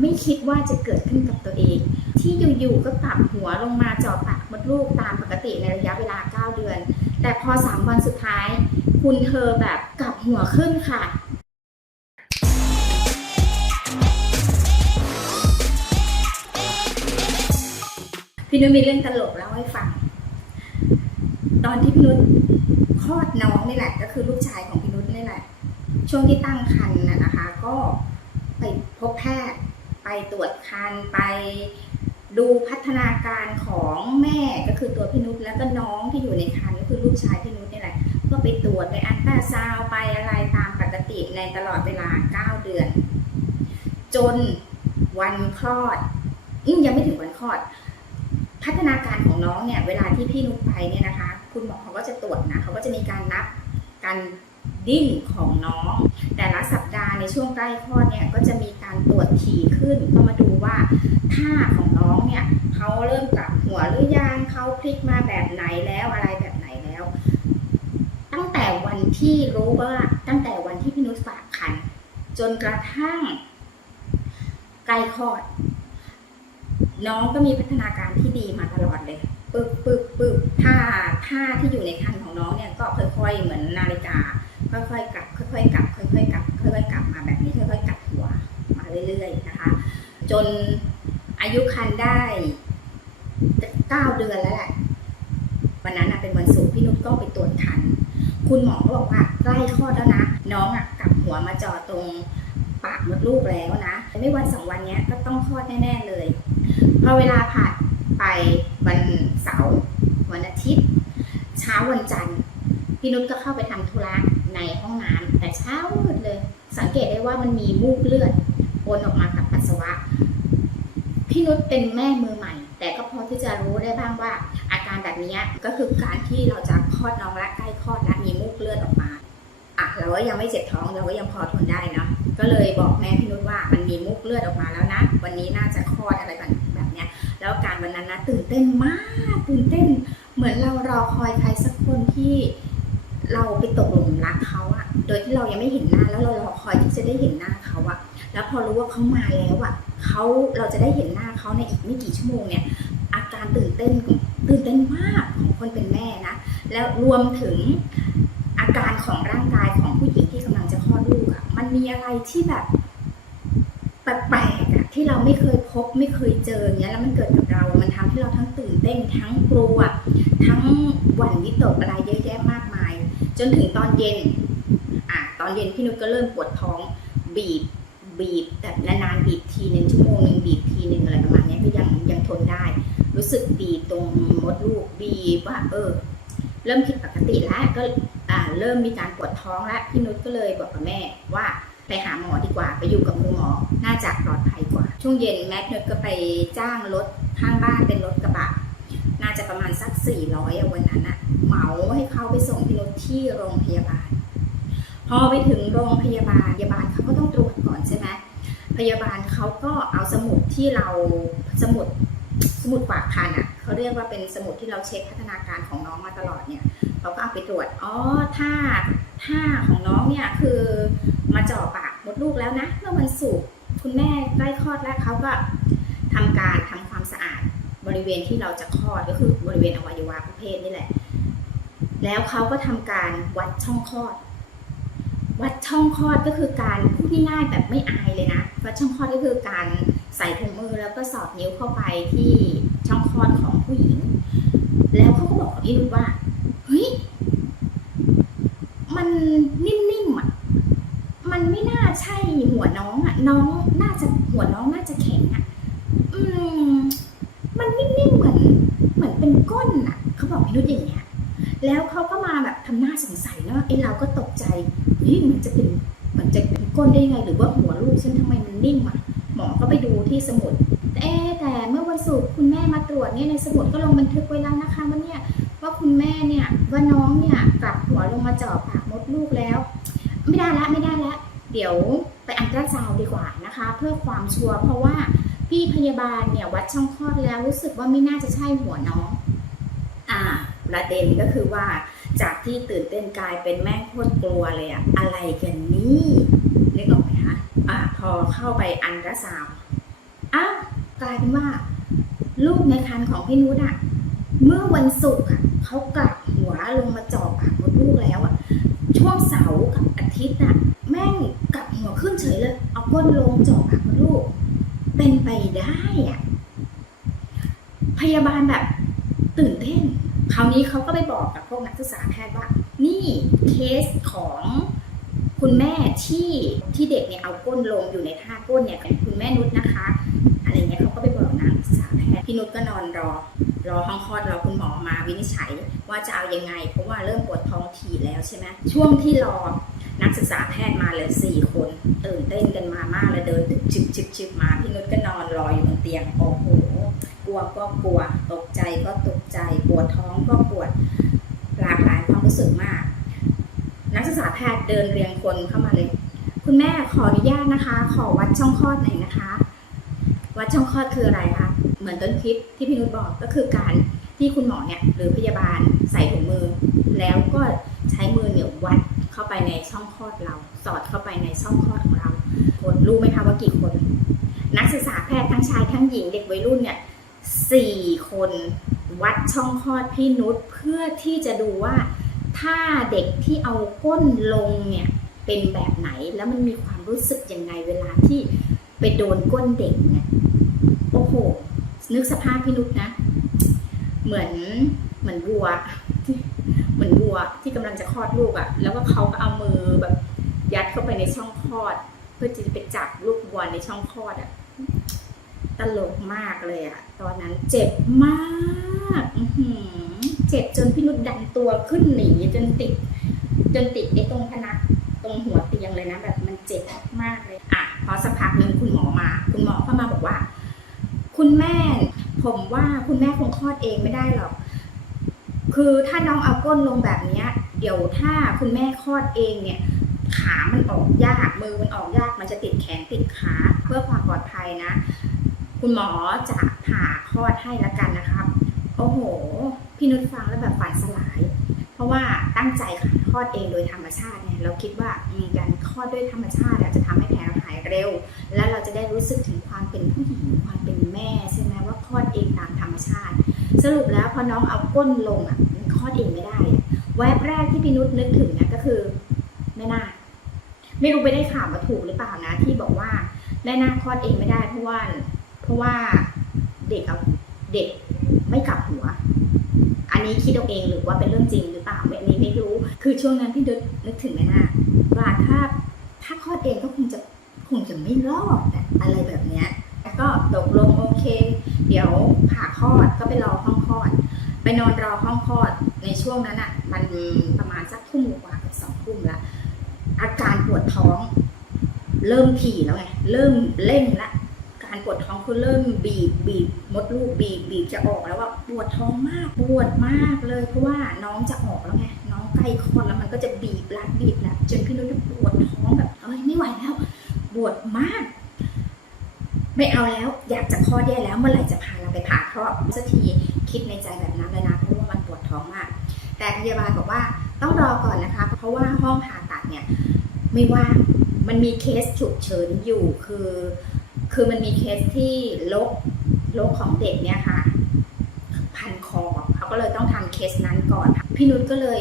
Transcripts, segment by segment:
ไม่คิดว่าจะเกิดขึ้นกับตัวเอง ที่อยู่ๆก็กลับหัวลงมาเจาะปากมดลูกตามปกติในระยะเวลา 9 เดือน แต่พอ 3 วันสุดท้าย คุณเธอแบบกลับหัวขึ้นค่ะพี่นุ้ยมีเรื่องตลกเล่าให้ฟัง ตอนที่พี่นุ้ยคลอดน้องนี่แหละ ก็คือลูกชายของพี่นุ้ยนี่แหละ ช่วงที่ตั้งครรภ์น่ะนะคะ ก็ไปพบแพทย์ ไปตรวจครรภ์ไปดูพัฒนาการของแม่ก็คือตัวพี่นุชแล้วก็น้องที่อยู่ในครรภ์ก็คือลูกชายพี่นุชนี่แหละก็ไปตรวจไปอันตราซาวไปอะไรตามปกติในตลอดเวลา 9 เดือน จนวันคลอดอืมยังไม่ถึงวันคลอด พัฒนาการของน้องเนี่ย เวลาที่พี่นุชไปเนี่ยนะคะ คุณหมอเขาก็จะตรวจนะเขาก็จะมีการนับการ ดิ้นของน้อง แต่ละสัปดาห์ในช่วงใกล้คลอดเนี่ยก็จะมีการตรวจถี่ขึ้นก็มาดูว่าท่าของน้องเนี่ยเขาเริ่มกลับหัวหรือยังเขาพลิกมาแบบไหนแล้วอะไรแบบไหนแล้ว ตั้งแต่วันที่รู้ว่าตั้งแต่วันที่พี่นุชฝากคันจนกระทั่งใกล้คลอด น้องก็มีพัฒนาการที่ดีมาตลอดเลยปึ๊บปึ๊บปึ๊บท่าท่าที่อยู่ในคันของน้องเนี่ยก็ค่อยๆเหมือนนาฬิกา ค่อยๆกลับ ค่อยๆกลับ ค่อยๆกลับ ค่อยๆกลับมาแบบนี้ ค่อยๆกลับหัวมาเรื่อยๆนะคะ จนอายุคันได้เก้าเดือนแล้วแหละ วันนั้นเป็นวันศุกร์พี่นุชก็ไปตรวจคัน คุณหมอก็บอกว่าใกล้คลอดแล้วนะ น้องอะกลับหัวมาจอตรงปากมดลูกแล้วนะ ไม่วันสองวันนี้ก็ต้องคลอดแน่ๆเลย พอเวลาผ่านไปวันเสาร์วันอาทิตย์ เช้าวันจันทร์พี่นุชก็เข้าไปทำธุระ ในห้องน้ำแต่เช้ามืดเลย สังเกตได้ว่ามันมีมูกเลือดปนออกมากับปัสสาวะ พี่นุชเป็นแม่มือใหม่ แต่ก็พอที่จะรู้ได้บ้างว่า อาการแบบนี้ก็คือการที่เราจะคลอดน้องและใกล้คลอดและมีมูกเลือดออกมาอะเราก็ยังไม่เจ็บท้องเราก็ยังพอทนได้เนาะก็เลยบอกแม่พี่นุชว่ามันมีมูกเลือดออกมาแล้วนะ วันนี้น่าจะคลอดอะไรแบบแบบเนี้ยแล้วการวันนั้นนะตื่นเต้นมากตื่นเต้น เหมือนเรารอคอยใครสักคนที่ เราไปตกหลุมรักเขาอะโดยที่เรายังไม่เห็นหน้าแล้วเรารอคอยที่จะได้เห็นหน้าเขาอะแล้วพอรู้ว่าเขามาแล้วอะเขาเราจะได้เห็นหน้าเขาในอีกไม่กี่ชั่วโมงเนี่ย อาการตื่นเต้นตื่นเต้นมากของคนเป็นแม่นะ แล้วรวมถึงอาการของร่างกายของผู้หญิงที่กำลังจะคลอดลูกอะมันมีอะไรที่แบบแปลกๆอะที่เราไม่เคยพบไม่เคยเจอเนี้ยแล้วมันเกิดกับเรา มันทำให้เราทั้งตื่นเต้นทั้งกลัว ทั้งหวั่นวิตกอะไรเยอะแยะมาก จนถึงตอนเย็นอะตอนเย็นพี่นุชก็เริ่มปวดท้องบีบบีบแบบนานๆบีบทีหนึ่งชั่วโมงหนึ่งบีบทีหนึ่งอะไรประมาณนี้ก็ยังยังทนได้ รู้สึกบีบตรงมดลูกบีบว่าเออ เริ่มผิดปกติแล้วก็อ่าเริ่มมีการปวดท้องแล้วพี่นุชก็เลยบอกกับแม่ว่าไปหาหมอดีกว่าไปอยู่กับมือหมอน่าจะปลอดภัยกว่า ช่วงเย็นแมทนุชก็ไปจ้างรถข้างบ้านเป็นรถกระบะน่าจะประมาณสัก400อะวันนั้นอะ เหมาให้เขาไปส่งพี่นุชที่โรงพยาบาล พอไปถึงโรงพยาบาลพยาบาลเขาก็ต้องตรวจก่อนใช่ไหมพยาบาลเขาก็เอาสมุดที่เราสมุดสมุดฝากคันอะเขาเรียกว่าเป็นสมุดที่เราเช็คพัฒนาการของน้องมาตลอดเนี่ยเขาก็เอาไปตรวจอ๋อท่าท่าของน้องเนี่ยคือมาเจาะปากมดลูกแล้วนะเมื่อวันศุกร์คุณแม่ใกล้คลอดแล้วเขาก็ทำการทำความสะอาดบริเวณที่เราจะคลอดก็คือบริเวณอวัยวะเพศนี่แหละ แล้วเขาก็ทำการวัดช่องคลอด วัดช่องคลอดก็คือการพูดง่ายๆแบบไม่อายเลยนะวัดช่องคลอดก็คือการใส่ถุงมือแล้วก็สอดนิ้วเข้าไปที่ช่องคลอดของผู้หญิง แล้วเขาก็บอกกับพี่นุชว่าเฮ้ยมันนิ่มๆอะมันไม่น่าใช่หัวน้องอะ น้องน่าจะหัวน้องน่าจะแข็งอะ อืม มันนิ่มๆเหมือน เหมือนเป็นก้นอะ เขาบอกพี่นุชอย่างเงี้ย แล้วเขาก็มาแบบทำหน้าสงสัยแล้วไอ้เราก็ตกใจเฮ้ยมันจะเป็นมันจะเป็นก้นได้ยังไง หรือว่าหัวลูกฉันทำไมมันนิ่มอะหมอก็ไปดูที่สมุดเอ๊แต่เมื่อวันศุกร์คุณแม่มาตรวจเนี่ยในสมุดก็ลงบันทึกไว้แล้วนะคะว่าเนี่ยว่าคุณแม่เนี่ยว่าน้องเนี่ยกลับหัวลงมาเจาะปากมดลูกแล้ว ไม่ได้ละไม่ได้ละเดี๋ยวไปอันตราซาวด์ดีกว่านะคะ เพื่อความชัวร์เพราะว่าพี่พยาบาลเนี่ยวัดช่องคลอดแล้วรู้สึกว่าไม่น่าจะใช่หัวน้อง อ่า ประเด็นก็คือว่าจากที่ตื่นเต้นกลายเป็นแม่งโคตรกลัวเลยอะอะไรกันนี่นึกออกไหมคะอ่าพอเข้าไปอันตราซาวอ้าวกลายเป็นว่า ลูกในครรภ์ของพี่นุชอะเมื่อวันศุกร์อะเขากลับหัวลงมาจ่อปากมดลูกแล้วอะช่วงเสาร์กับอาทิตย์อะแม่งกลับหัวขึ้นเฉยเลย เอาก้นลงจ่อปากมดลูก เป็นไปได้อะพยาบาลแบบตื่นเต้นาวนี้เขาก็ไปบอกกับพวกนักศึกษาแพทย์ว่า นี่เคสของคุณแม่ที่ที่เด็กเนี่ยเอาก้นลงอยู่ในท่าก้นเนี่ยเป็นคุณแม่นุชนะคะ อะไรเงี้ยเขาก็ไปบอกนักศึกษาแพทย์พี่นุชก็นอนรอ รอห้องคลอดรอคุณหมอมาวินิจฉัยว่าจะเอายังไง เพราะว่าเริ่มปวดท้องถี่แล้วใช่ไหมช่วงที่รอนักศึกษาแพทย์มาเลยสี่คนตื่นเต้นกันมามากเลยเดินชึกชึกชึกมาพี่นุชก็นอนรออยู่บนเตียงโอ้โห ลัวก็กลัว ตกใจก็ตกใจ ปวดท้องก็ปวด หลากหลายความรู้สึกมาก นักศึกษาแพทย์เดินเรียงคนเข้ามาเลย คุณแม่ขออนุญาตนะคะ ขอวัดช่องคลอดหน่อยนะคะ วัดช่องคลอดคืออะไรคะ เหมือนต้นคลิปที่พี่นุชบอกก็คือการที่คุณหมอเนี่ยหรือพยาบาลใส่ถุงมือ แล้วก็ใช้มือเนี่ยวัดเข้าไปในช่องคลอดเรา สอดเข้าไปในช่องคลอดของเราคนรู้ไหมคะว่ากี่คนนักศึกษาแพทย์ทั้งชายทั้งหญิงเด็กวัยรุ่นเนี่ย สี่คนวัดช่องคลอดพี่นุชเพื่อที่จะดูว่า ถ้าเด็กที่เอาก้นลงเนี่ยเป็นแบบไหนแล้วมันมีความรู้สึกยังไงเวลาที่ไปโดนก้นเด็กเนี่ยโอ้โหนึกสภาพพี่นุชนะ เหมือนเหมือนวัวเหมือนวัวที่กำลังจะคลอดลูกอะ่ะ แล้วก็เขาก็เอามือแบบยัดเข้าไปในช่องคลอด เพื่อที่จะไปจับลูกวัวในช่องคลอดอะ่ะ ตลกมากเลยอะตอนนั้นเจ็บมากเจ็บจนพี่นุชดันตัวขึ้นหนีจนติด จนติดไอ้ตรงพนักตรงหัวเตียงเลยนะ แบบมันเจ็บมากเลยอะพอสักพักหนึ่งคุณหมอมา คุณหมอเข้ามาบอกว่า คุณแม่ ผมว่าคุณแม่คงคลอดเองไม่ได้หรอก คือถ้าน้องเอาก้นลงแบบเนี้ยเดี๋ยวถ้าคุณแม่คลอดเองเนี่ยขามันออกยากมือมันออกยากมันจะติดแขนติดขาเพื่อความปลอดภัยนะ คุณหมอจะผ่าคลอดให้ละกันนะครับ โอ้โห พี่นุชฟังแล้วแบบฝันสลาย เพราะว่าตั้งใจคลอดเองโดยธรรมชาติเนี่ย เราคิดว่าการคลอดด้วยธรรมชาติจะทำให้แผลหายเร็ว และเราจะได้รู้สึกถึงความเป็นผู้หญิงความเป็นแม่ใช่ไหมว่าคลอดเองตามธรรมชาติ สรุปแล้วพอน้องเอาก้นลงอะมันคลอดเองไม่ได้ แวบแรกที่พี่นุชนึกถึงนะก็คือแม่นาคไม่รู้ไปได้ข่าวมาถูกหรือเปล่านะที่บอกว่าแม่นาคคลอดเองไม่ได้เพราะว่า ราะว่าเด็กเอาเด็กไม่กลับหัว อันนี้คิดเอาเองหรือว่าเป็นเรื่องจริงหรือเปล่าอันนี้ไม่รู้ คือช่วงนั้นพี่นุชนึกถึงแม่นาว่าถ้าถ้าคลอดเองก็คงจะคงจะไม่รอดอะไรแบบเนี้ยแล้วก็ตกลงโอเค เดี๋ยวผ่าคลอดก็ไปรอห้องคลอด ไปนอนรอห้องคลอดในช่วงนั้นอะ่ะ มันประมาณสักทุ่มกว่ากับสองทุ่มละอาการปวดท้อง เริ่มถี่แล้วไงเริ่มเร่งละ คือเริ่มบีบบีบมดลูกบีบบีบจะออกแล้วว่าปวดท้องมากปวดมากเลยเพราะว่าน้องจะออกแล้วไงน้องใกล้คลอดแล้วมันก็จะบีบรัดบีบรัดจนพี่นุ้ยปวดท้องแบบเอ้ยไม่ไหวแล้วปวดมาก ไม่เอาแล้วอยากจะคลอดแย่แล้วเมื่อไหร่จะพาเราไปผ่าคลอดสักทีคิดในใจแบบนั้นเลยนะเพราะว่ามันปวดท้องมาก แต่พยาบาลบอกว่าต้องรอก่อนนะคะ เพราะว่าห้องผ่าตัดเนี่ยไม่ว่างมันมีเคสฉุกเฉินอยู่คือ คือมันมีเคสที่ลกลกของเด็กเนี่ยค่ะ พันคอเขาก็เลยต้องทำเคสนั้นก่อน พี่นุชก็เลย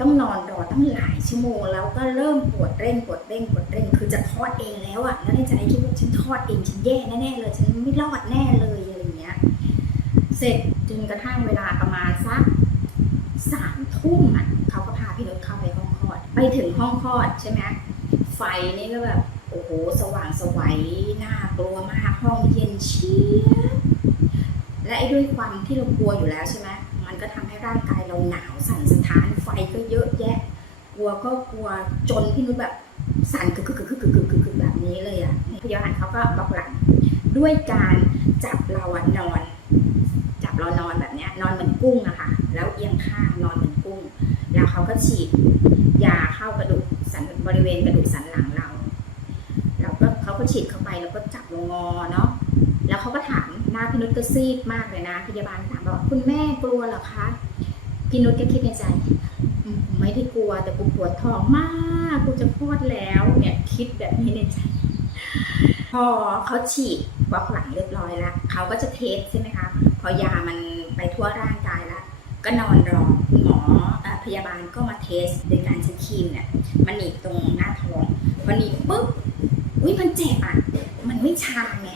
ต้องนอนรอตั้งหลายชั่วโมง แล้วก็เริ่มปวดเร่งปวดเร่งปวดเร่ง คือจะคลอดเองแล้วอะแล้วในใจคิดว่าฉันคลอดเองฉันแย่แน่ๆเลยฉันไม่รอดแน่เลยอะไรอย่างเงี้ย เสร็จจนกระทั่งเวลาประมาณสักสามทุ่มอะเขาก็พาพี่นุชเข้าไปห้องคลอด ไปถึงห้องคลอดใช่ไหมไฟนี่ก็แบบ โอ้โหสว่างสวัยน่ากลัวมากห้องเย็นเชียและด้วยความที่เรากลัวอยู่แล้วใช่ไหมมันก็ทำให้ร่างกายเราหนาวสั่นสะท้านไฟก็เยอะแยะ กลัวก็กลัวจนพี่นุชแบบสั่นคือคือคือคือคือกึกแบบนี้เลยอะพยาบาลเขาก็บอกหลังด้วยการจับเราอะนอน จับเรานอนแบบนี้นอนเหมือนกุ้งอะค่ะแล้วเอียงข้างนอนเหมือนกุ้ง แล้วเขาก็ฉีดยาเข้ากระดูกสันบริเวณกระดูกสันหลังเรา ฉีดเข้าไปแล้วก็จับลงงอเนาะแล้วเขาก็ถามหน้าพี่นุชก็ซีดมากเลยนะ พยาบาลถามว่าคุณแม่กลัวเหรอคะพี่นุชก็คิดในใจไม่ได้กลัวแต่กูปวดท้องมากกูจะคลอดแล้วเนี่ยคิดแบบนี้ในใจพอเขาฉีดบล็อกหลังเรียบร้อยแล้วเขาก็จะเทสใช่ไหมคะพอยามันไปทั่วร่างกายแล้วก็นอนรอหมอเอ่อพยาบาลก็มาเทสโดยการใช้ครีมเนี่ยมันหนีบตรงหน้าท้องพอหนีบปุ๊บ อุ้ยมันเจ็บอะ มันไม่ชาไง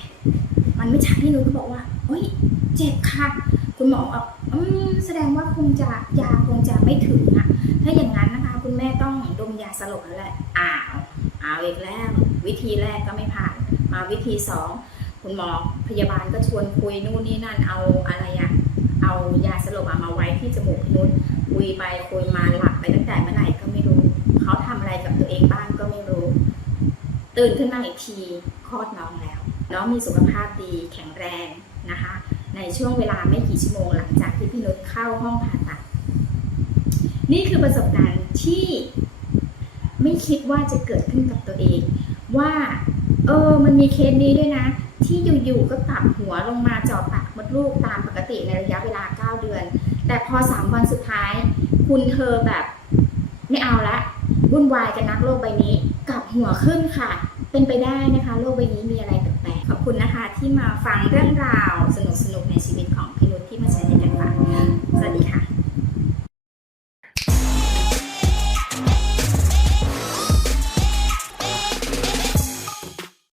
มันไม่ชาพี่นุ้ยก็บอกว่าเฮ้ยเจ็บค่ะ คุณหมอบอกอืมแสดงว่าคงจะยาคงจะไม่ถึงอะ ถ้าอย่างนั้นนะคะ คุณแม่ต้องดมยาสลบแล้วแหละอ้าวเอาอีกแล้ว วิธีแรกก็ไม่ผ่าน มาวิธีสองคุณหมอพยาบาลก็ชวนคุยนู่นนี่นั่นเอาอะไรอะเอายาสลบมาไว้ที่จมูกพี่นุชคุยไปคุยมาหลับไปตั้งแต่เมื่อไหร่ก็ไม่รู้ เขาทำอะไรกับตัวเองบ้าง ตื่นขึ้นมาอีกทีคลอดน้องแล้ว น้องมีสุขภาพดีแข็งแรงนะคะ ในช่วงเวลาไม่กี่ชั่วโมงหลังจากที่พี่นุชเข้าห้องผ่าตัด นี่คือประสบการณ์ที่ไม่คิดว่าจะเกิดขึ้นกับตัวเอง ว่า เออมันมีเคสนี้ด้วยนะ ที่อยู่ๆก็ตัดหัวลงมาจาะปากมดลูกตามปกติในระยะเวลา 9 เดือน แต่พอ 3 วันสุดท้าย คุณเธอแบบไม่เอาละวุ่นวายกันนักโลกใบนี้ ลับหัวขึ้นค่ะ เป็นไปได้นะคะโลกใบนี้มีอะไรแปลกๆขอบคุณนะคะที่มาฟังเรื่องราวสนุกๆในชีวิตของพี่นุชที่มาแชร์ใน้กันฟังสวัสดีค่ะ